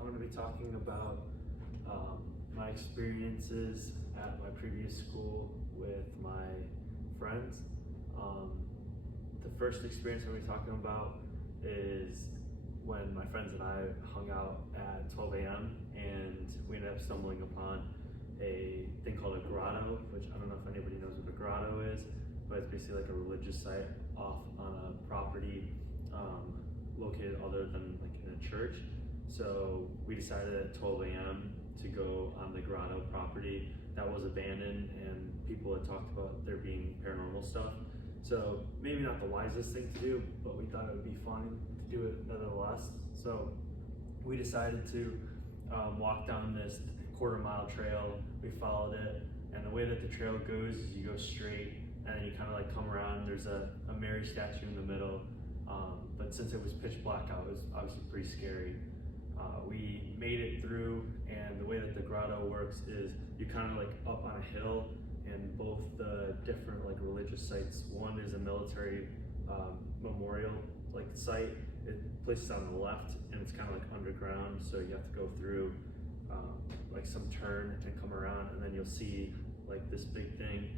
I'm going to be talking about my experiences at my previous school with my friends. The first experience I'm going to be talking about is when my friends and I hung out at 12 a.m. and we ended up stumbling upon a thing called a grotto, which I don't know if anybody knows what a grotto is, but it's basically like a religious site off on a property located other than like in a church. So we decided at 12 a.m. to go on the grotto property that was abandoned, and people had talked about there being paranormal stuff. So maybe not the wisest thing to do, but we thought it would be fun to do it nevertheless. So we decided to walk down this quarter-mile trail. We followed it, and the way that the trail goes is you go straight, and then you kind of like come around. There's a Mary statue in the middle, but since it was pitch black out, it was obviously pretty scary. We made it through, and the way that the grotto works is you kind of like up on a hill, and both the different like religious sites. One is a military memorial like site. It places on the left, and it's kind of like underground, so you have to go through like some turn and come around, and then you'll see like this big thing.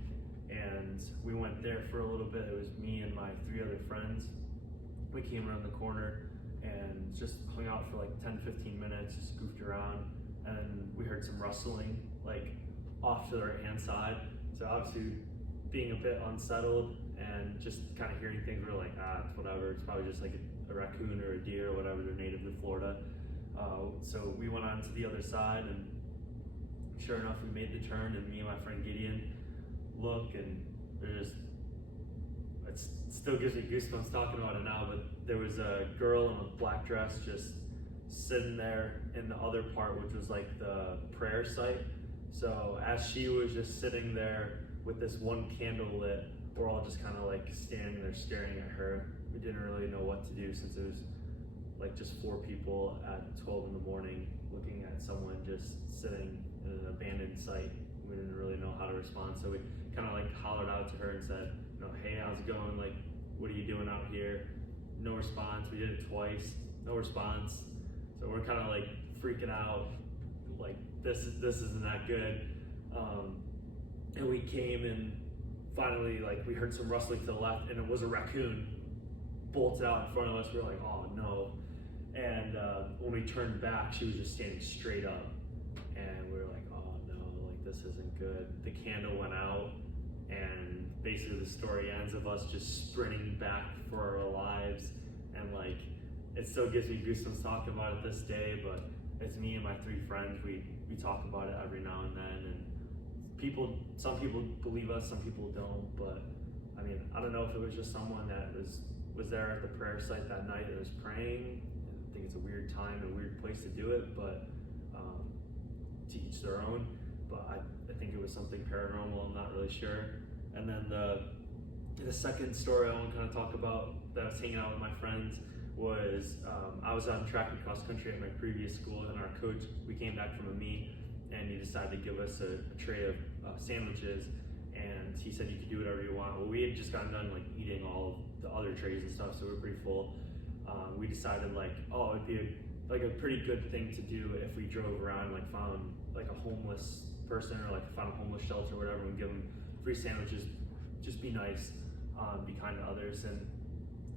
And we went there for a little bit. It was me and my 3 other friends. We came around the corner and just hung out for like 10-15 minutes, just goofed around, and we heard some rustling like off to the right hand side. So obviously being a bit unsettled and just kind of hearing things, we were like, it's whatever, it's probably just like a raccoon or a deer or whatever, they're native to Florida. So we went on to the other side, and sure enough, we made the turn, and me and my friend Gideon look, and it still gives me goosebumps talking about it now, but there was a girl in a black dress just sitting there in the other part, which was like the prayer site. So as she was just sitting there with this one candle lit, we're all just kind of like standing there staring at her. We didn't really know what to do, since it was like just 4 people at 12 in the morning looking at someone just sitting in an abandoned site. We didn't really know how to respond, so we kind of like hollered out to her and said, hey, how's it going? Like, what are you doing out here? No response. We did it twice, no response. So we're kind of like freaking out, like this isn't that good. And we came, and finally like we heard some rustling to the left, and it was a raccoon bolted out in front of us. We were like, oh no. And when we turned back, she was just standing straight up, and we were like, oh no, like this isn't good. The candle went out, and basically the story ends of us just sprinting back for our lives. And like, it still gives me goosebumps talking about it this day, but it's me and my 3 friends. We talk about it every now and then, and some people believe us, some people don't. But I mean, I don't know if it was just someone that was there at the prayer site that night that was praying. I think it's a weird time and a weird place to do it, but to each their own. But I think it was something paranormal, I'm not really sure. And then the second story I want to kind of talk about, that I was hanging out with my friends, was I was on track and cross country at my previous school, and our coach, we came back from a meet, and he decided to give us a tray of sandwiches, and he said you could do whatever you want. Well, we had just gotten done like eating all of the other trays and stuff, so we were pretty full. We decided like, it'd be a pretty good thing to do if we drove around and like found like a homeless person, or like found a homeless shelter or whatever, and give them free sandwiches. Just be nice, be kind to others. And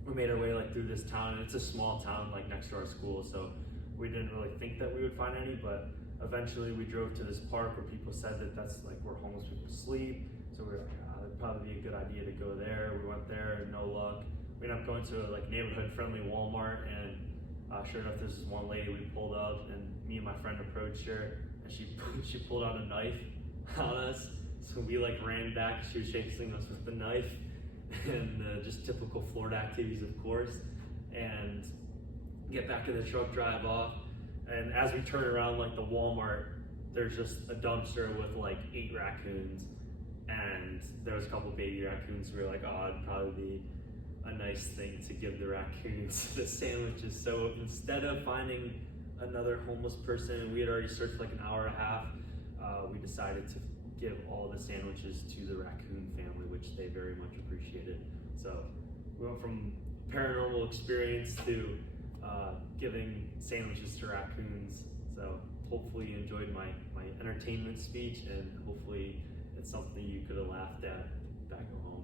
we made our way like through this town, and it's a small town like next to our school, so we didn't really think that we would find any, but eventually we drove to this park where people said that that's like where homeless people sleep. So we were like, it'd probably be a good idea to go there. We went there, no luck. We ended up going to a like neighborhood friendly Walmart, and sure enough, there's this one lady. We pulled up, and me and my friend approached her, and she pulled out a knife on us. So we like ran back. She was chasing us with the knife, and just typical Florida activities, of course. And get back in the truck, drive off. And as we turn around like the Walmart, there's just a dumpster with like 8 raccoons, and there was a couple baby raccoons. We were like, it'd probably be a nice thing to give the raccoons the sandwiches. So instead of finding another homeless person, we had already searched for like an hour and a half, we decided to give all the sandwiches to the raccoon family, which they very much appreciated. So we went from paranormal experience to giving sandwiches to raccoons. So hopefully you enjoyed my entertainment speech, and hopefully it's something you could have laughed at back at home.